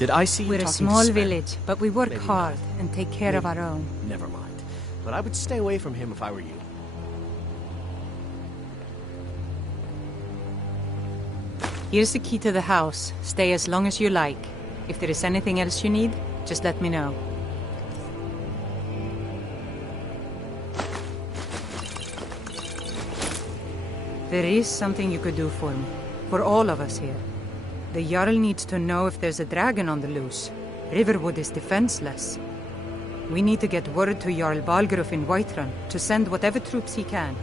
Did I see you We're a talking to small Sven? village, but we work Maybe hard not. and take care of our own. Never mind. But I would stay away from him if I were you. Here's the key to the house. Stay as long as you like. If there is anything else you need, just let me know. There is something you could do for me. For all of us here. The Jarl needs to know if there's a dragon on the loose. Riverwood is defenseless. We need to get word to Jarl Balgruuf in Whiterun to send whatever troops he can.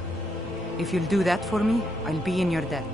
If you'll do that for me, I'll be in your debt.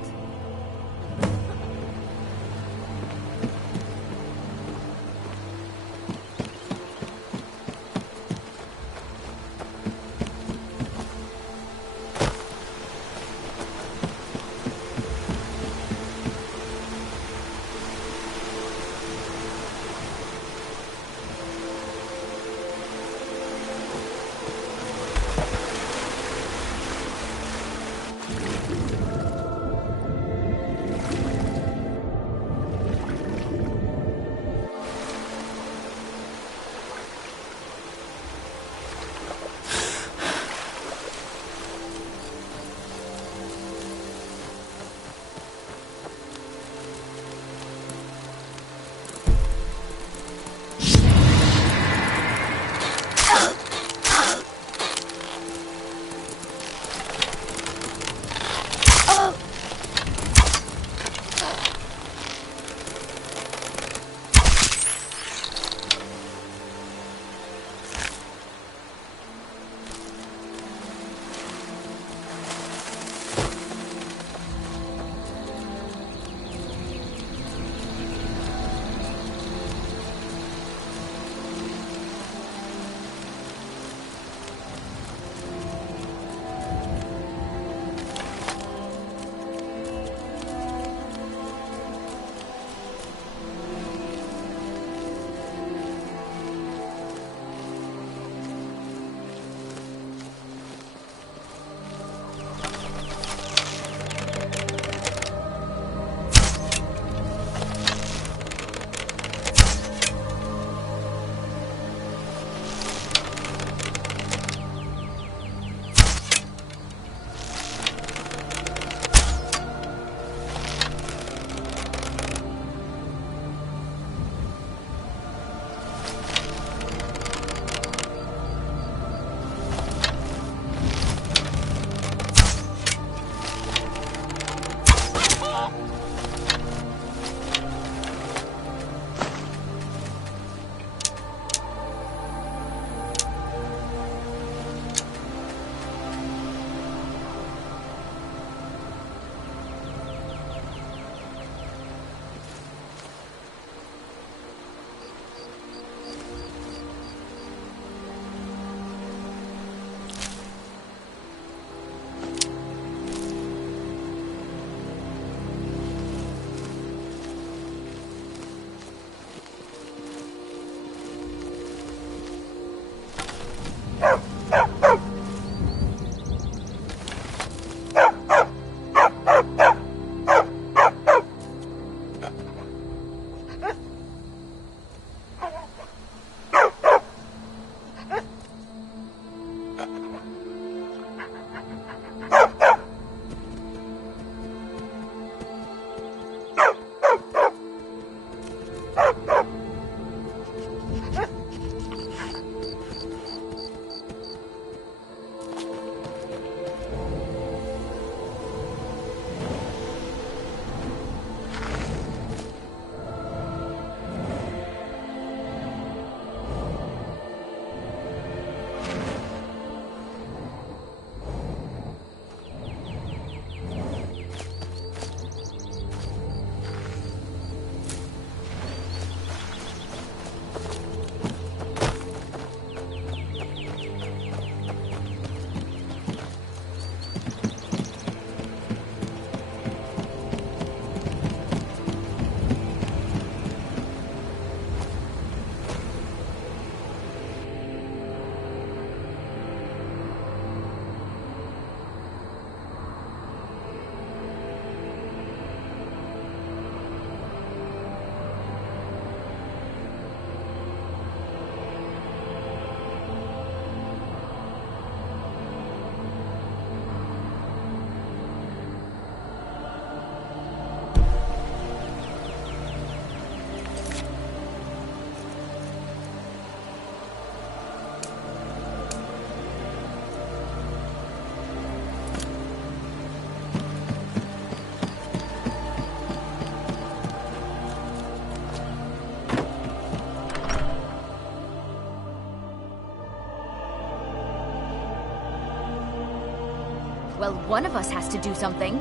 Well, one of us has to do something.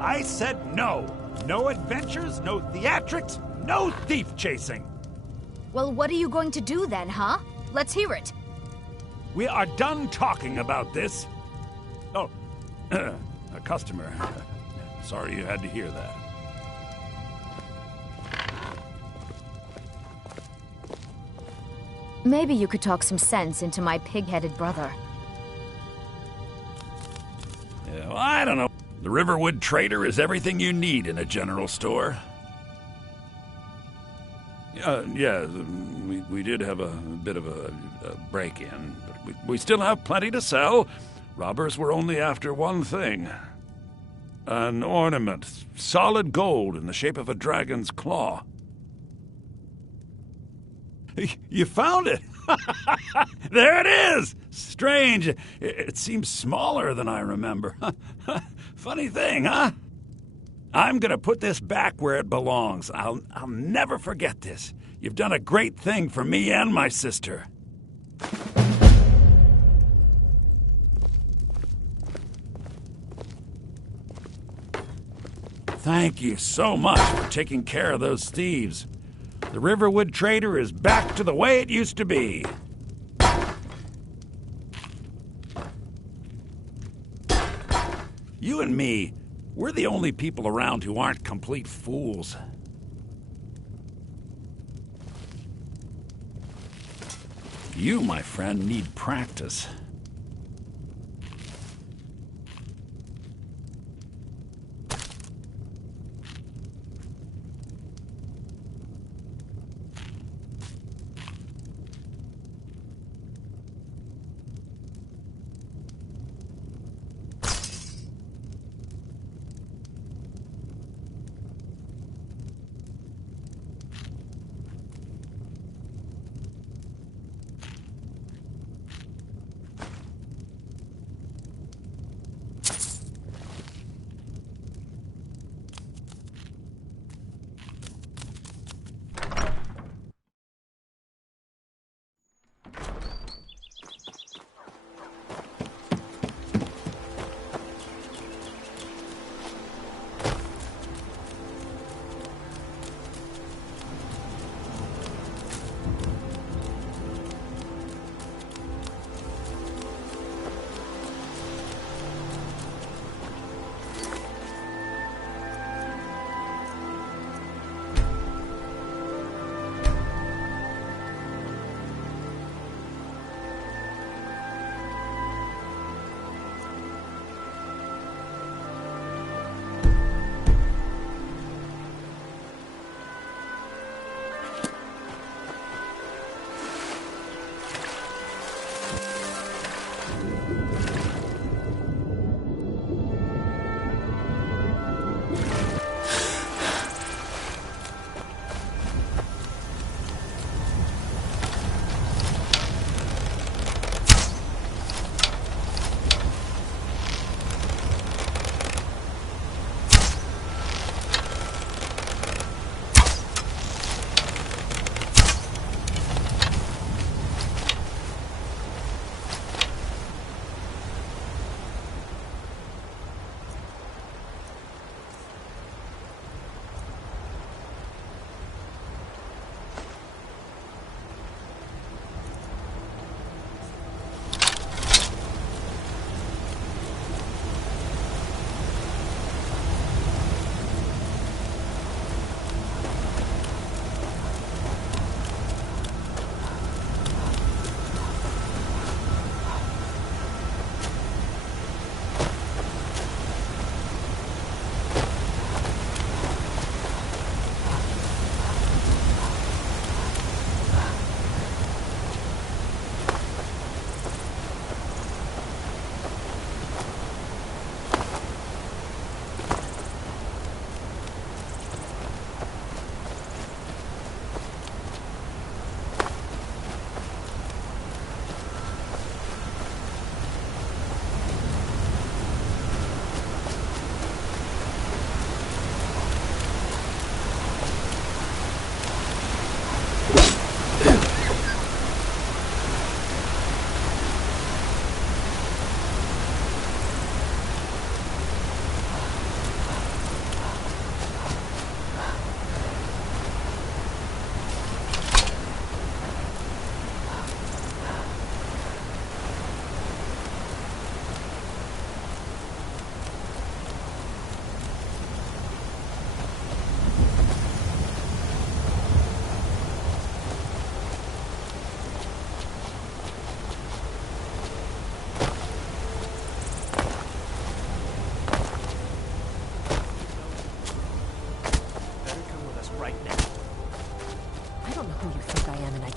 I said no. No adventures, no theatrics, no thief chasing. Well, what are you going to do then, huh? Let's hear it. We are done talking about this. Oh, a customer. Sorry you had to hear that. Maybe you could talk some sense into my pig-headed brother. Yeah, well, I don't know. The Riverwood Trader is everything you need in a general store. Yeah, we did have a bit of a break-in, but we still have plenty to sell. Robbers were only after one thing. An ornament, solid gold in the shape of a dragon's claw. You found it! There it is! Strange. It seems smaller than I remember. Funny thing, huh? I'm gonna put this back where it belongs. I'll never forget this. You've done a great thing for me and my sister. Thank you so much for taking care of those thieves. The Riverwood Trader is back to the way it used to be. You and me, we're the only people around who aren't complete fools. You, my friend, need practice.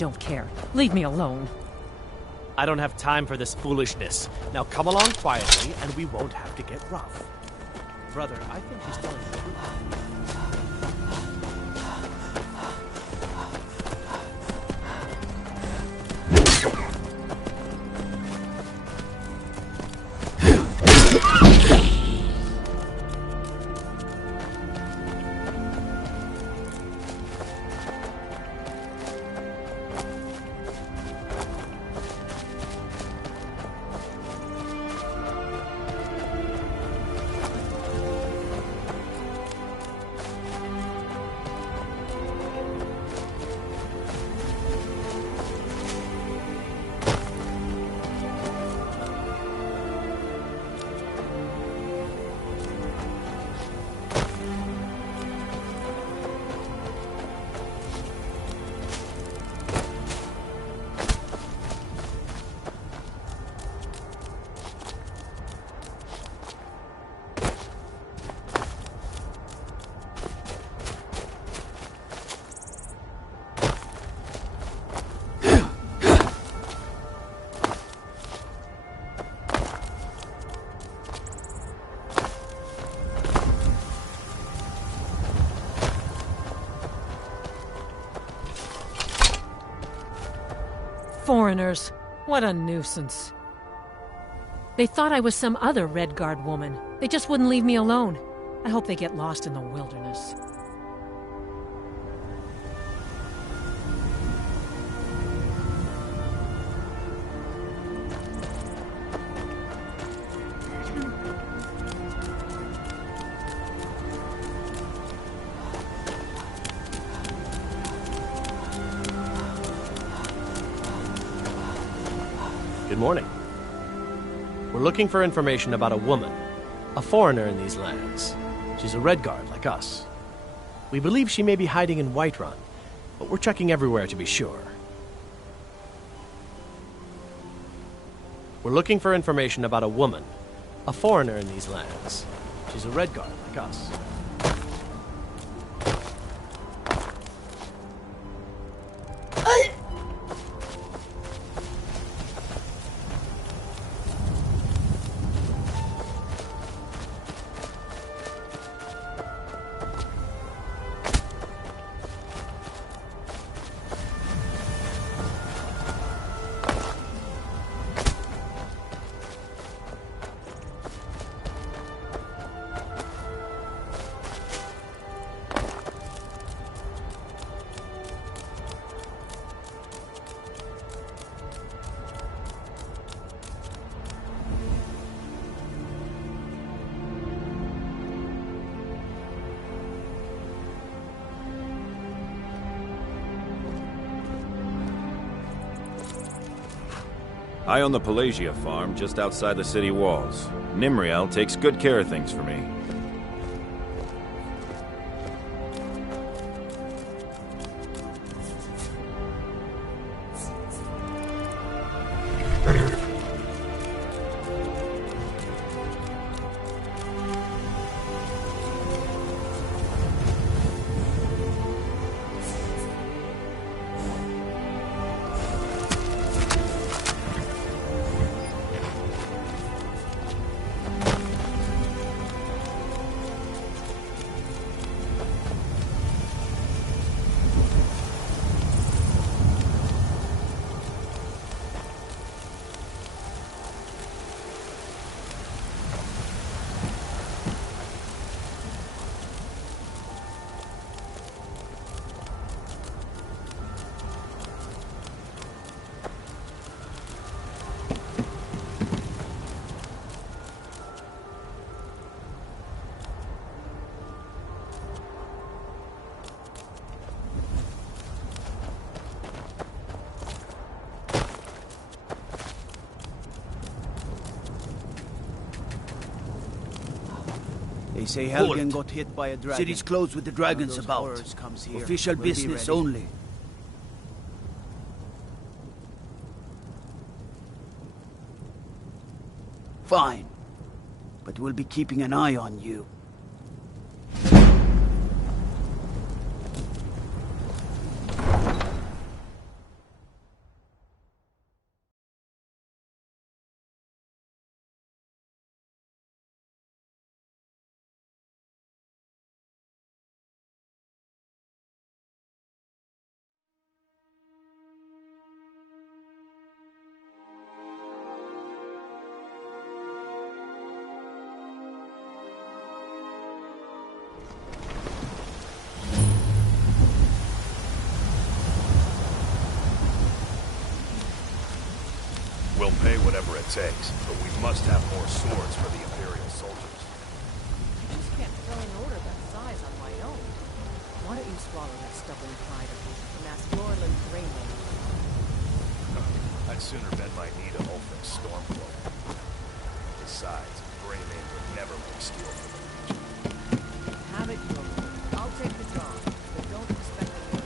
don't care. Leave me alone. I don't have time for this foolishness. Now come along quietly, and we won't have to get rough. Brother, I think he's telling the truth. Foreigners. What a nuisance. They thought I was some other Red Guard woman. They just wouldn't leave me alone. I hope they get lost in the wilderness. Good morning. We're looking for information about a woman, a foreigner in these lands. She's a Red Guard like us. We believe she may be hiding in Whiterun, but we're checking everywhere to be sure. We're looking for information about a woman, a foreigner in these lands. She's a Red Guard like us. I own the Pelagia farm just outside the city walls. Nimriel takes good care of things for me. They say Helgen got hit by a dragon. City's closed with the dragons about. Official business only. Fine. But we'll be keeping an eye on you. whatever it takes, but we must have more swords for the Imperial soldiers. I just can't throw an order that size on my own. Why don't you swallow that stubborn pride of yours and ask Dorland Greymane? I'd sooner bet my knee to Ulfric's Stormcloak. Besides, Greymane would never make steel for me. Have it your way. I'll take the job, but don't expect the work.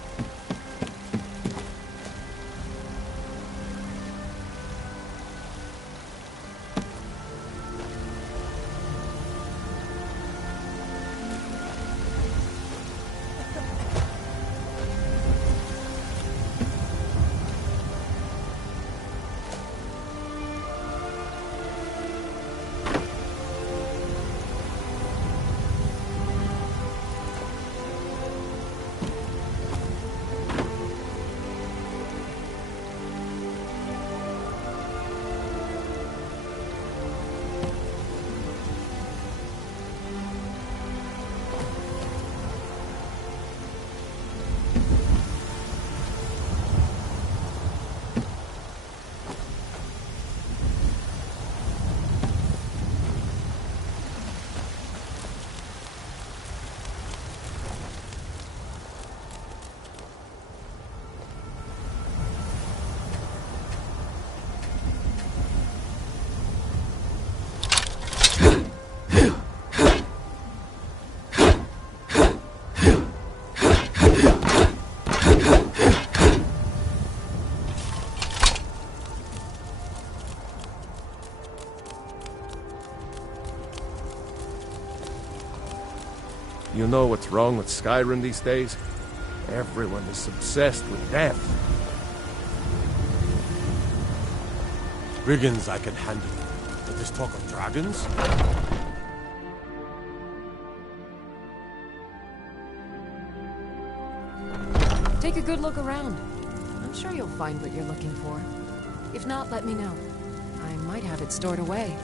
You know what's wrong with Skyrim these days? Everyone is obsessed with death. Brigands I can handle, but this talk of dragons? Take a good look around. I'm sure you'll find what you're looking for. If not, let me know. I might have it stored away.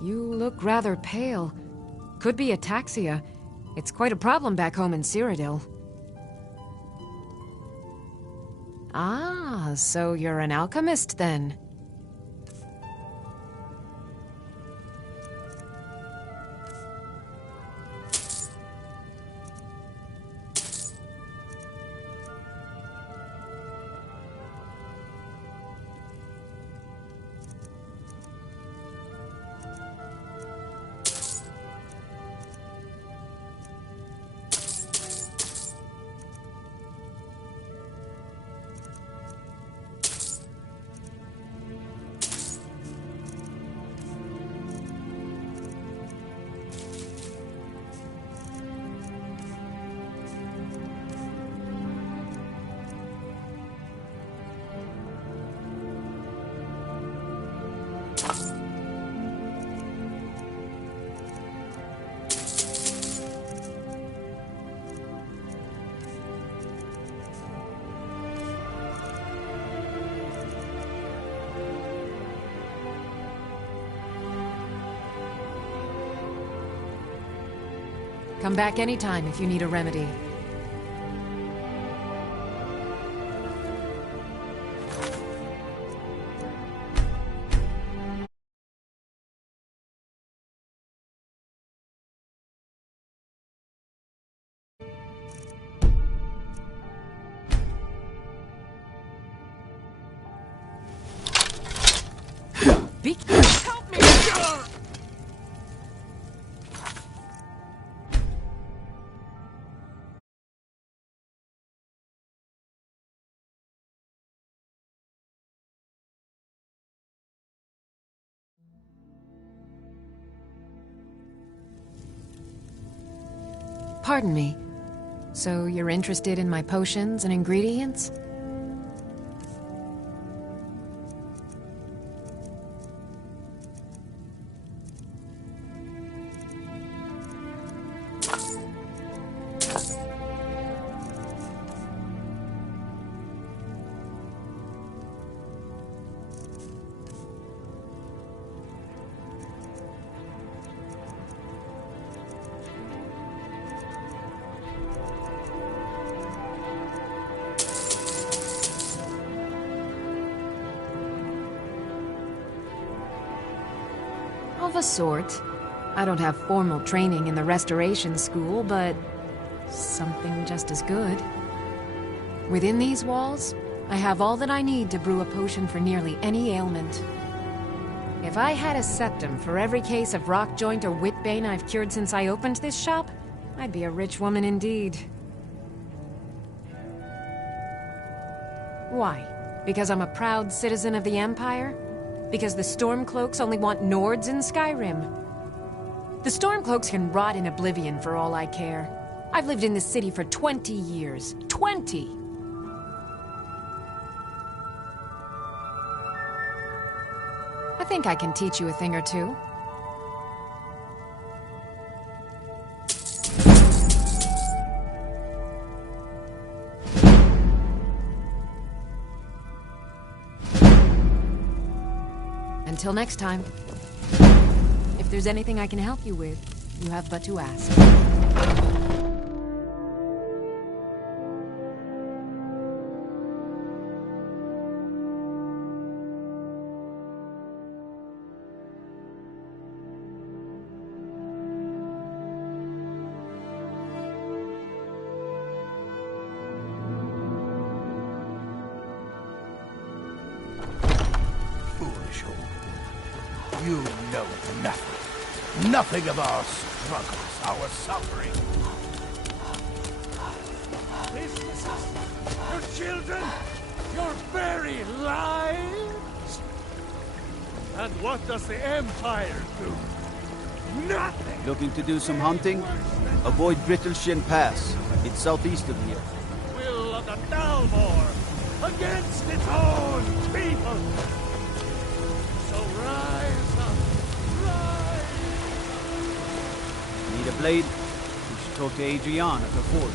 You look rather pale. Could be ataxia. It's quite a problem back home in Cyrodiil. Ah, so you're an alchemist then? Come back anytime if you need a remedy. Help me! Pardon me. So you're interested in my potions and ingredients? Of a sort. I don't have formal training in the restoration school, but something just as good. Within these walls, I have all that I need to brew a potion for nearly any ailment. If I had a septum for every case of rock joint or whitbane I've cured since I opened this shop, I'd be a rich woman indeed. Why? Because I'm a proud citizen of the Empire? Because the Stormcloaks only want Nords in Skyrim? The Stormcloaks can rot in oblivion for all I care. I've lived in this city for 20 years. 20! I think I can teach you a thing or two. Until next time. If there's anything I can help you with, you have but to ask. Foolish old woman. You know nothing. Nothing of our struggles, our suffering. Businesses, your children, your very lives. And what does the Empire do? Nothing! Looking to do some hunting? Avoid Brittleshin Pass. It's southeast of here. Will of the Dalmor against its own people. So rise up, rise! Need a blade? We should talk to Adrian at the fort.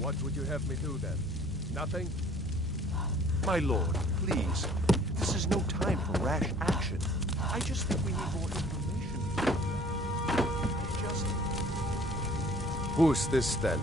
What would you have me do then? Nothing? My lord, please. This is no time for rash action. I just think we need more information. Just... Who's this then?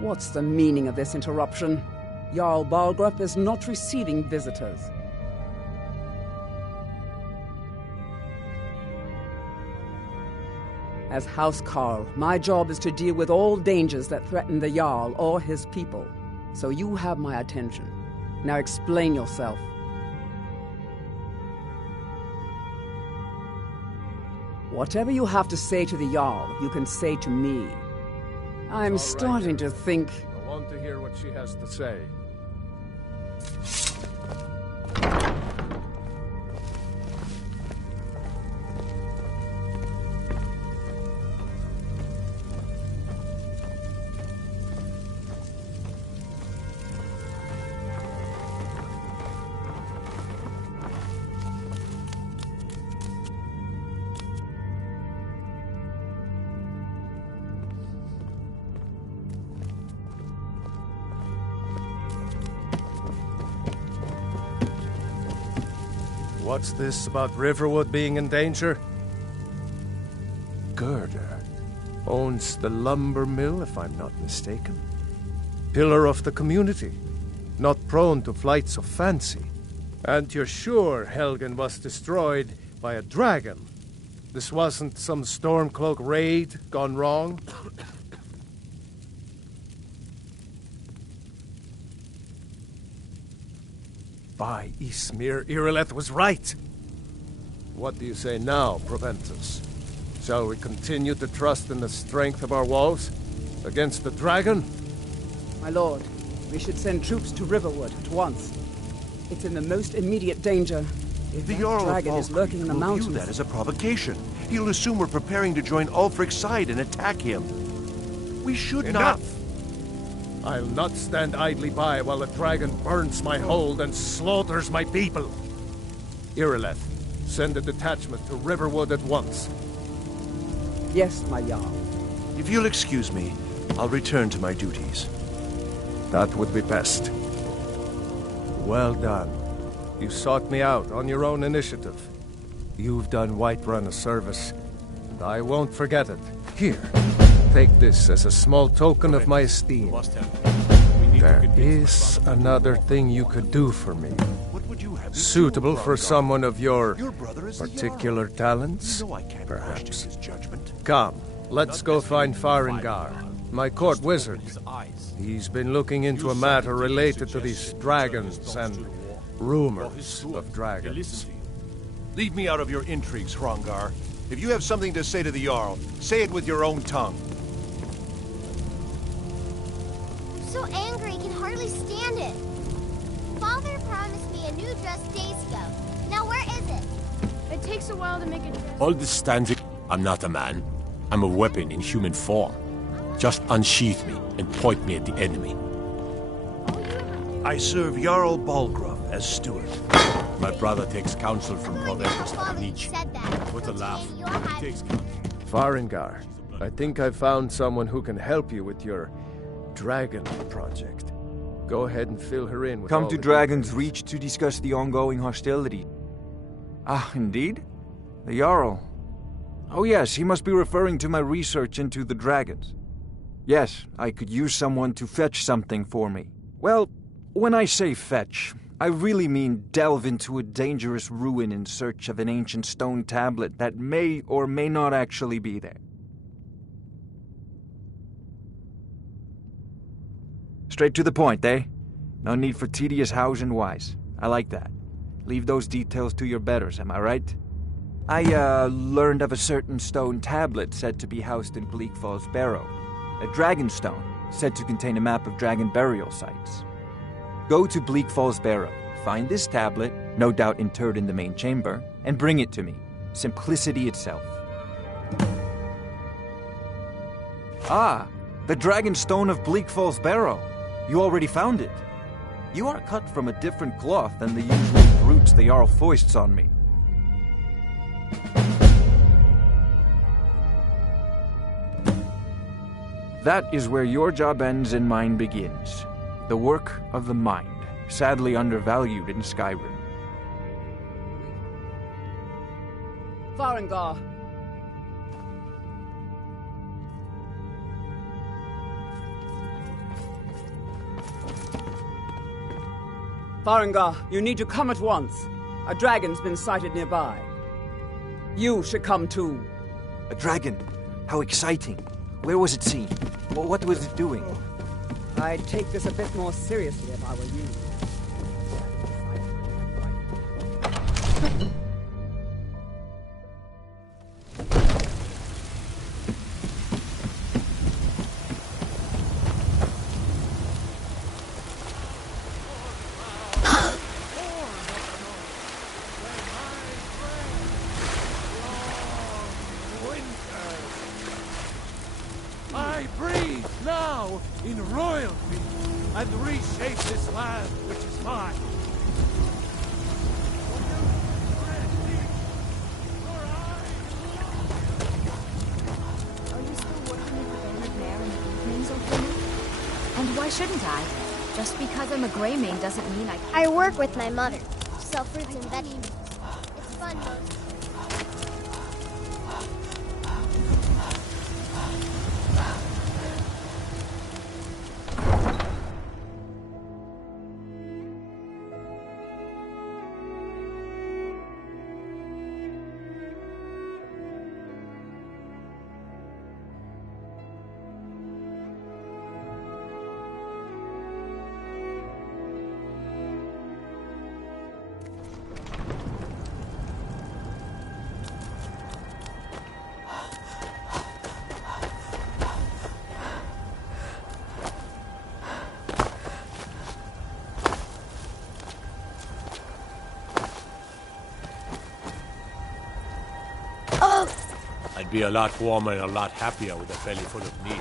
What's the meaning of this interruption? Jarl Balgrup is not receiving visitors. As House Carl, my job is to deal with all dangers that threaten the Jarl or his people. So you have my attention. Now explain yourself. Whatever you have to say to the Jarl, you can say to me. I'm starting to think... I want to hear what she has to say. What's this about Riverwood being in danger? Gerda owns the lumber mill, if I'm not mistaken. Pillar of the community, not prone to flights of fancy. And you're sure Helgen was destroyed by a dragon? This wasn't some Stormcloak raid gone wrong? By Ysmir, Irileth was right. What do you say now, Proventus? Shall we continue to trust in the strength of our walls? Against the dragon? My lord, we should send troops to Riverwood at once. It's in the most immediate danger. If The that Jarl of dragon is lurking in the will mountains... view that as a provocation. He'll assume we're preparing to join Ulfric's side and attack him. We should Enough! I'll not stand idly by while the dragon burns my hold and slaughters my people. Irileth, send a detachment to Riverwood at once. Yes, my Jarl. If you'll excuse me, I'll return to my duties. That would be best. Well done. You sought me out on your own initiative. You've done Whiterun a service, and I won't forget it. Here, take this as a small token of my esteem. There is another thing you could do for me. Suitable for someone of your particular talents, perhaps. Come, let's go find Farengar, my court wizard. He's been looking into a matter related to these dragons and rumors of dragons. Leave me out of your intrigues, Hrongar. If you have something to say to the Jarl, say it with your own tongue. I'm so angry, I can hardly stand it. Father promised me a new dress days ago. Now where is it? It takes a while to make a dress. All this standing, I'm not a man. I'm a weapon in human form. Just unsheath me and point me at the enemy. I serve Jarl Balgruuf as steward. My brother takes counsel from Proventus Nietzsche. With a laugh, he takes counsel. Farengar, I think I found someone who can help you with your dragon project. Go ahead and fill her in with Come all to the Dragon's details. Reach to discuss the ongoing hostility. Ah, indeed? The Jarl. Oh yes, he must be referring to my research into the dragons. Yes, I could use someone to fetch something for me. Well, when I say fetch, I really mean delve into a dangerous ruin in search of an ancient stone tablet that may or may not actually be there. Straight to the point, eh? No need for tedious hows and whys. I like that. Leave those details to your betters, am I right? I, learned of a certain stone tablet said to be housed in Bleak Falls Barrow. A dragon stone, said to contain a map of dragon burial sites. Go to Bleak Falls Barrow, find this tablet, no doubt interred in the main chamber, and bring it to me. Simplicity itself. Ah, the dragon stone of Bleak Falls Barrow. You already found it. You are cut from a different cloth than the usual brutes the Jarl foists on me. That is where your job ends and mine begins. The work of the mind, sadly undervalued in Skyrim. Farengar. Farengar, you need to come at once. A dragon's been sighted nearby. You should come too. A dragon? How exciting. Where was it seen? What was it doing? I'd take this a bit more seriously if I were you. I breathe now in royalty and reshape this land which is mine. Are you still working with the Bannered Mare in the evenings, Ophelia? And why shouldn't I? Just because I'm a Grey Mane doesn't mean I work with my mother. Sell fruits and vegetables. It's fun mostly. I'd be a lot warmer and a lot happier with a belly full of meat.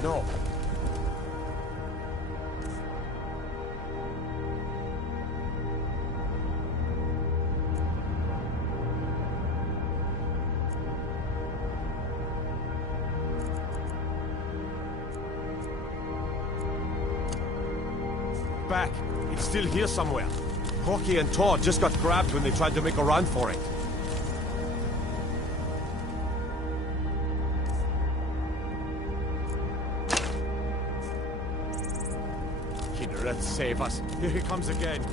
No. Back. It's still here somewhere. Corky and Todd just got grabbed when they tried to make a run for it. Let's save us. Here he comes again.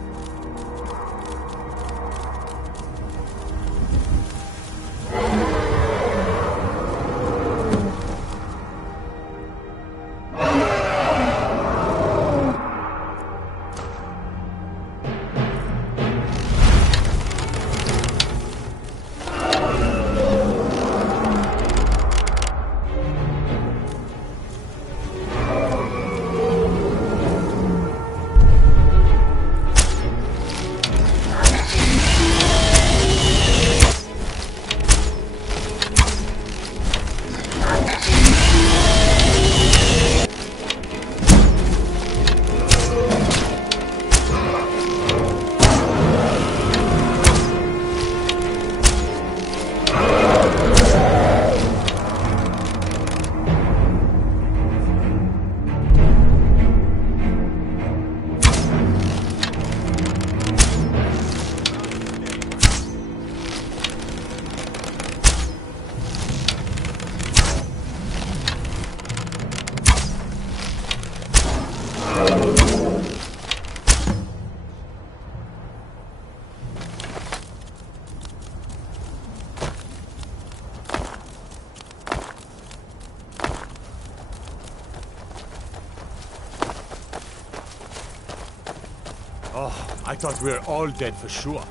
Oh, I thought we were all dead for sure. Look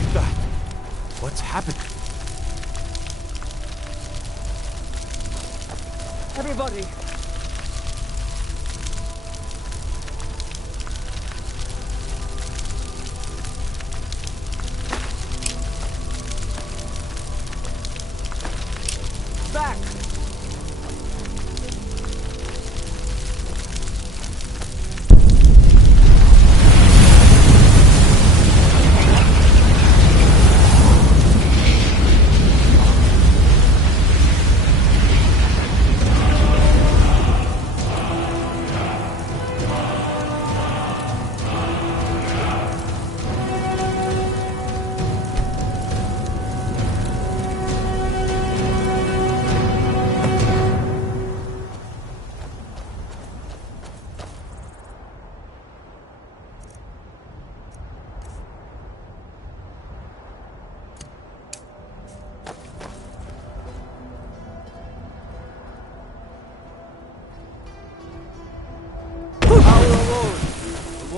at that. What's happened? Everybody! Back!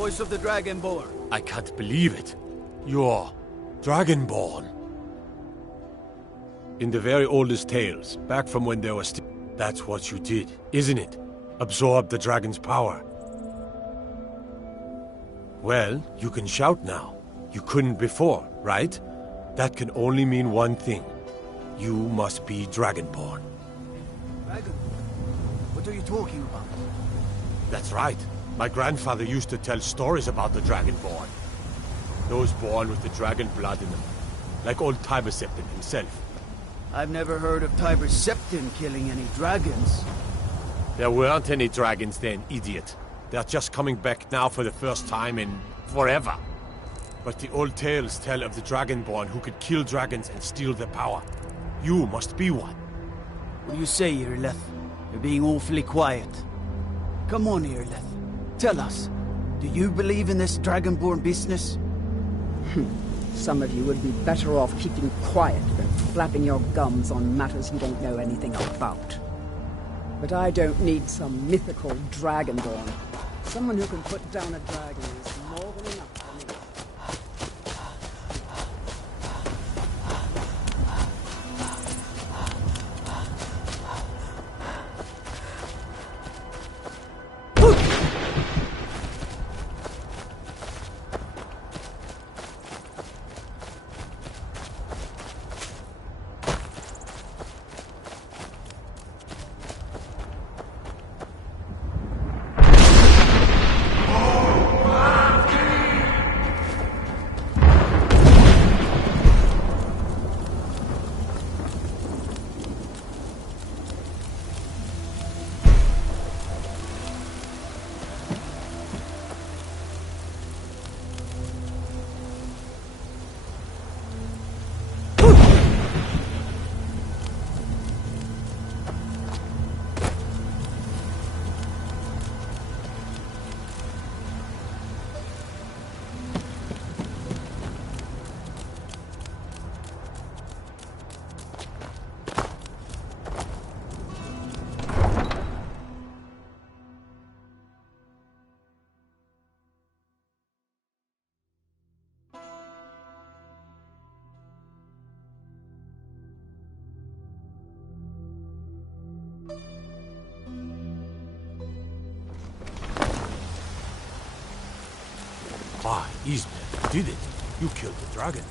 Voice of the Dragonborn. I can't believe it. You're Dragonborn. In the very oldest tales, back from when there was that's what you did, isn't it? Absorb the dragon's power. Well, you can shout now. You couldn't before, right? That can only mean one thing. You must be Dragonborn. Dragonborn? What are you talking about? That's right. My grandfather used to tell stories about the Dragonborn. Those born with the dragon blood in them. Like old Tiber Septim himself. I've never heard of Tiber Septim killing any dragons. There weren't any dragons then, idiot. They're just coming back now for the first time in forever. But the old tales tell of the Dragonborn who could kill dragons and steal their power. You must be one. What do you say, Irileth? You're being awfully quiet. Come on, Irileth. Tell us, do you believe in this Dragonborn business? Some of you would be better off keeping quiet than flapping your gums on matters you don't know anything about. But I don't need some mythical Dragonborn. Someone who can put down a dragon is more than enough for me. Ah, Isbeth, you did it. You killed the dragon.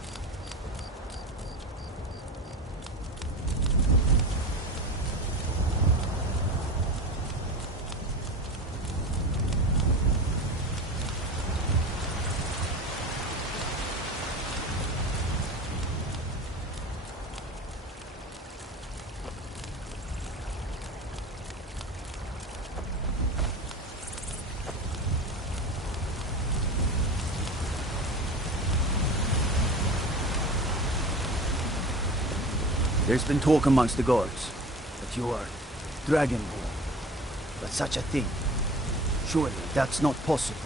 There's been talk amongst the gods that you are Dragonborn. But such a thing, surely that's not possible.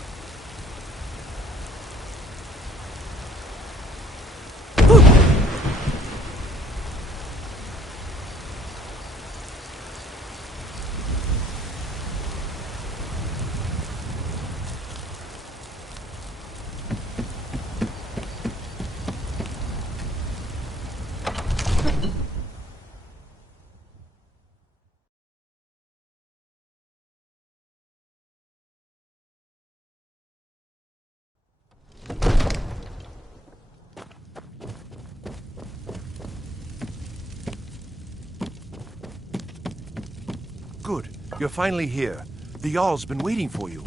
Good. You're finally here. The Jarl's been waiting for you.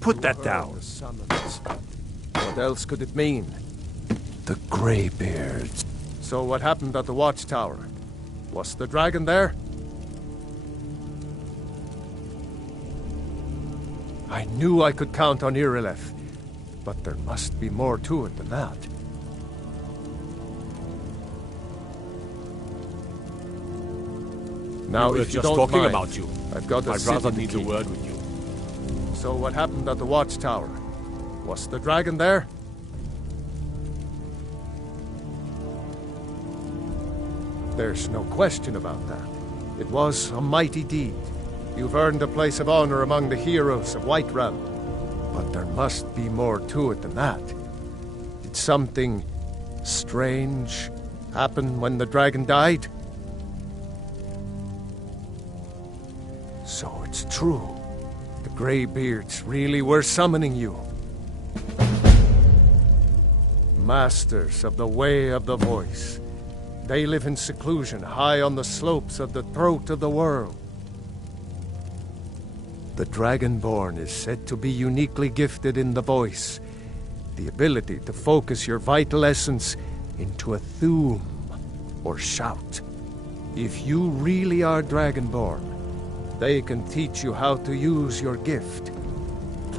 Put that down. What else could it mean? The Greybeards. So what happened at the watchtower? Was the dragon there? I knew I could count on Irileth, but there must be more to it than that. Now, We're if you just don't talking mind, about you. I've got My a brother city needs to a keep. word with you. So what happened at the watchtower? Was the dragon there? There's no question about that. It was a mighty deed. You've earned a place of honor among the heroes of Whiterun. But there must be more to it than that. Did something strange happen when the dragon died? So it's true. The Greybeards really were summoning you. Masters of the Way of the Voice. They live in seclusion high on the slopes of the throat of the world. The Dragonborn is said to be uniquely gifted in the voice, the ability to focus your vital essence into a thum, or shout. If you really are Dragonborn, they can teach you how to use your gift.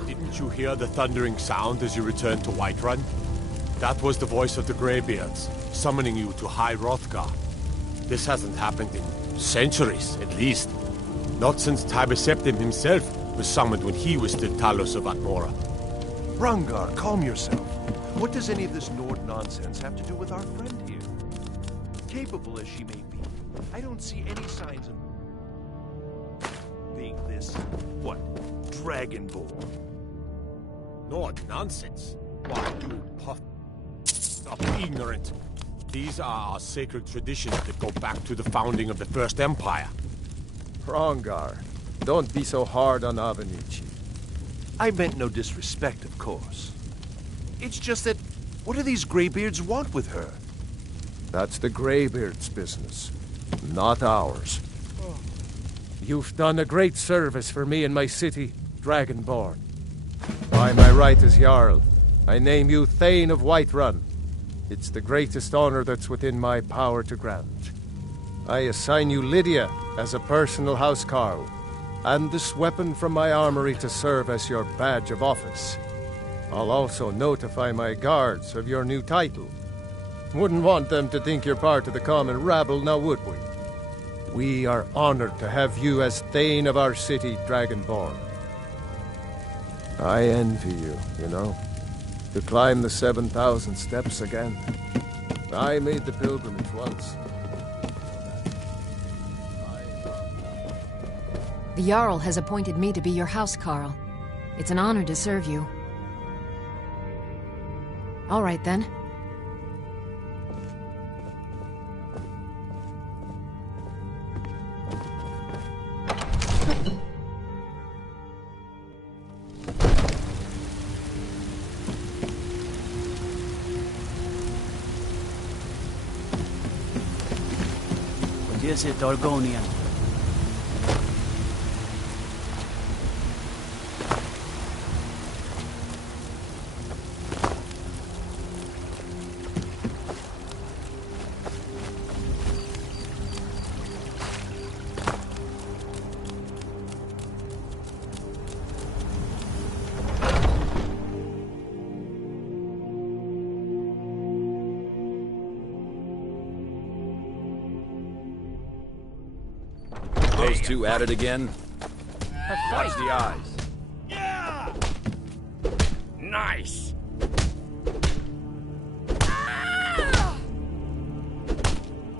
Didn't you hear the thundering sound as you returned to Whiterun? That was the voice of the Greybeards, summoning you to High Hrothgar. This hasn't happened in centuries, at least. Not since Tiber Septim himself was summoned when he was still Talos of Atmora. Rangar, calm yourself. What does any of this Nord nonsense have to do with our friend here? Capable as she may be, I don't see any signs of being this, what, Dragonborn? Nord nonsense? Why, you puff... Stop ignorant. These are our sacred traditions that go back to the founding of the First Empire. Hrongar, don't be so hard on Avenici. I meant no disrespect, of course. It's just that, what do these Greybeards want with her? That's the Greybeards' business, not ours. You've done a great service for me and my city, Dragonborn. By my right as Jarl, I name you Thane of Whiterun. It's the greatest honor that's within my power to grant. I assign you Lydia as a personal housecarl, and this weapon from my armory to serve as your badge of office. I'll also notify my guards of your new title. Wouldn't want them to think you're part of the common rabble, now would we? We are honored to have you as Thane of our city, Dragonborn. I envy you, you know, to climb the 7,000 steps again. I made the pilgrimage once. The Jarl has appointed me to be your housecarl. It's an honor to serve you. All right, then. What is it, Argonian? Those two at it again? Watch the eyes. Yeah! Nice!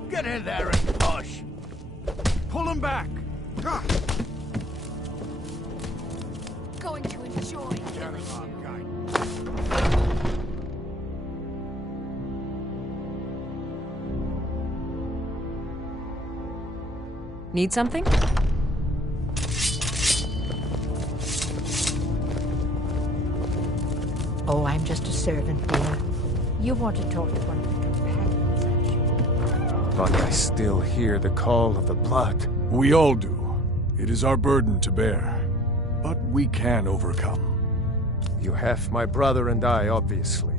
Get in there and push! Pull him back! Going to enjoy killing you. Need something? Oh, I'm just a servant, dear. You want to talk to one of the companions, But I still hear the call of the blood. We all do. It is our burden to bear. But we can overcome. You have my brother and I, obviously.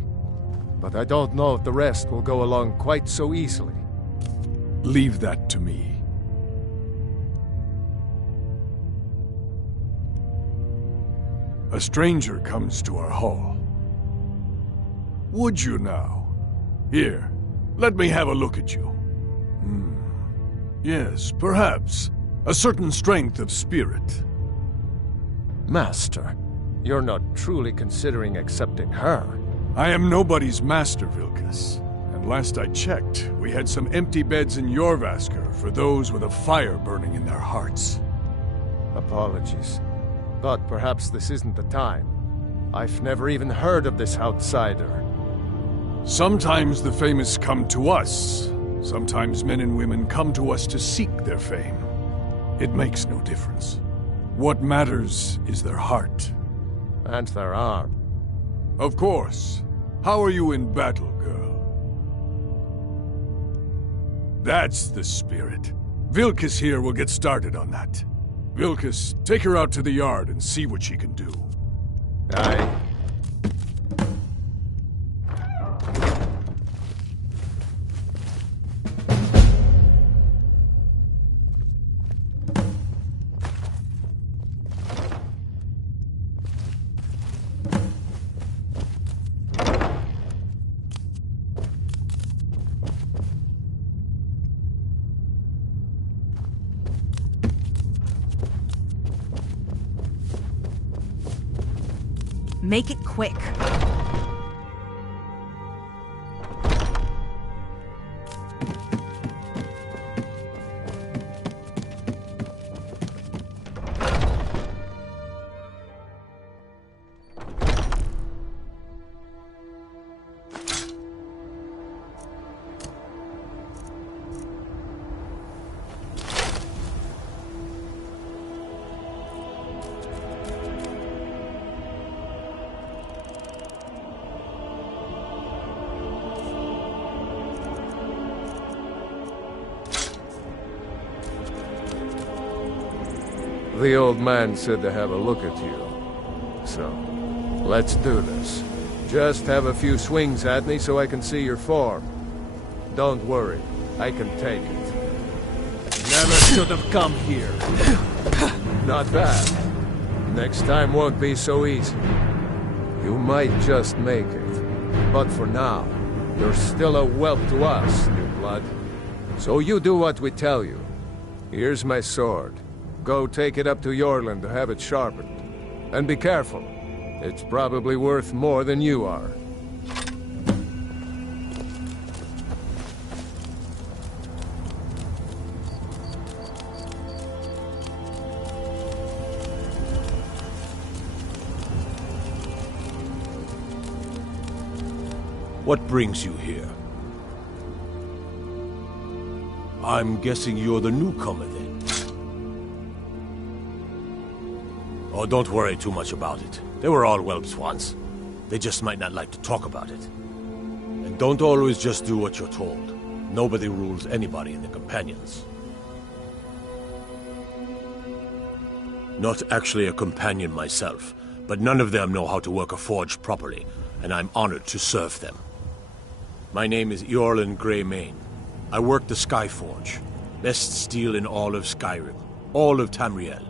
But I don't know if the rest will go along quite so easily. Leave that to me. A stranger comes to our hall. Would you now? Here, let me have a look at you. Yes, perhaps. A certain strength of spirit. Master, you're not truly considering accepting her. I am nobody's master, Vilkas. And last I checked, we had some empty beds in Jorvaskr for those with a fire burning in their hearts. Apologies. But perhaps this isn't the time. I've never even heard of this outsider. Sometimes the famous come to us. Sometimes men and women come to us to seek their fame. It makes no difference. What matters is their heart. And their arm. Of course. How are you in battle, girl? That's the spirit. Vilkas here will get started on that. Vilkas, take her out to the yard and see what she can do. Aye. Make it quick. The old man said to have a look at you. So, let's do this. Just have a few swings at me so I can see your form. Don't worry, I can take it. Never should have come here. Not bad. Next time won't be so easy. You might just make it. But for now, you're still a whelp to us, new blood. So you do what we tell you. Here's my sword. Go take it up to Yorland to have it sharpened. And be careful. It's probably worth more than you are. What brings you here? I'm guessing you're the newcomer then. Oh, don't worry too much about it. They were all whelps once. They just might not like to talk about it. And don't always just do what you're told. Nobody rules anybody in the companions. Not actually a companion myself, but none of them know how to work a forge properly, and I'm honored to serve them. My name is Eorlin Greymane. I work the Skyforge. Best steel in all of Skyrim. All of Tamriel.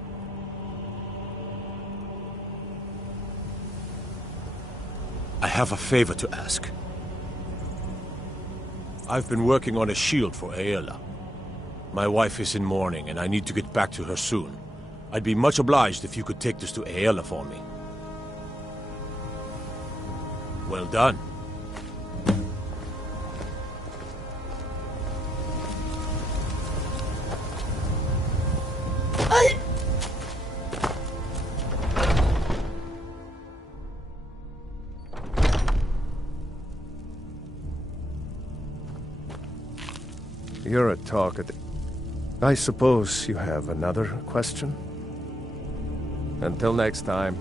I have a favor to ask. I've been working on a shield for Aela. My wife is in mourning, and I need to get back to her soon. I'd be much obliged if you could take this to Aela for me. Well done. You're a talkative. I suppose you have another question? Until next time.